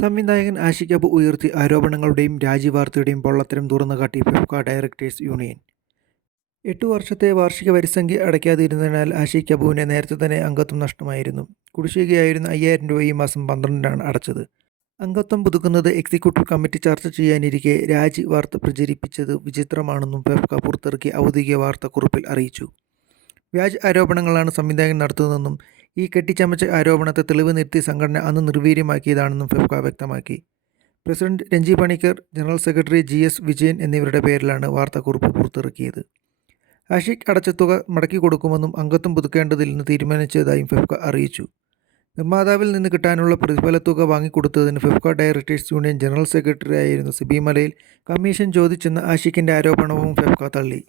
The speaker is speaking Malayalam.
സംവിധായകൻ ആഷിഖ് അബു ഉയർത്തി ആരോപണങ്ങളുടെയും രാജിവാർത്തയുടെയും പൊള്ളത്തരം തുറന്നുകാട്ടി ഫിഫ്ക ഡയറക്ടേഴ്സ് യൂണിയൻ. എട്ടു വർഷത്തെ വാർഷിക വരിസംഖ്യ അടയ്ക്കാതിരുന്നതിനാൽ ആഷിഖ് അബുവിനെ നേരത്തെ തന്നെ അംഗത്വം നഷ്ടമായിരുന്നു. കുടിശ്ശികയായിരുന്ന അയ്യായിരം രൂപ ഈ മാസം പന്ത്രണ്ടിനാണ് അടച്ചത്. അംഗത്വം പുതുക്കുന്നത് എക്സിക്യൂട്ടീവ് കമ്മിറ്റി ചർച്ച ചെയ്യാനിരിക്കെ രാജി വാർത്ത പ്രചരിപ്പിച്ചത് വിചിത്രമാണെന്നും ഫെഫ്ക പുറത്തിറക്കിയ ഔദ്യോഗിക വാർത്താക്കുറിപ്പിൽ അറിയിച്ചു. വ്യാജ ആരോപണങ്ങളാണ് സംവിധായകൻ നടത്തുന്നതെന്നും ഈ കെട്ടിച്ചമച്ച ആരോപണത്തെ തെളിവ് നിർത്തി സംഘടന അന്ന് നിർവീര്യമാക്കിയതാണെന്നും ഫെഫ്ക വ്യക്തമാക്കി. President Ranji Panicker general secretary G S Vijayan എന്നിവരുടെ പേരിലാണ് വാർത്താക്കുറിപ്പ് പുറത്തിറക്കിയത്. ആഷിക് അടച്ച തുക മടക്കി കൊടുക്കുമെന്നും അംഗത്വം പുതുക്കേണ്ടതില്ലെന്ന് തീരുമാനിച്ചതായും ഫെഫ്ക അറിയിച്ചു. നിർമ്മാതാവിൽ നിന്ന് കിട്ടാനുള്ള പ്രതിഫല തുക വാങ്ങിക്കൊടുത്തതിന് FEFKA directors union general secretary ആയിരുന്ന സിബി മലയിൽ കമ്മീഷൻ ചോദിച്ചെന്ന ആഷിഖിന്റെ ആരോപണവും ഫെഫ്ക തള്ളി.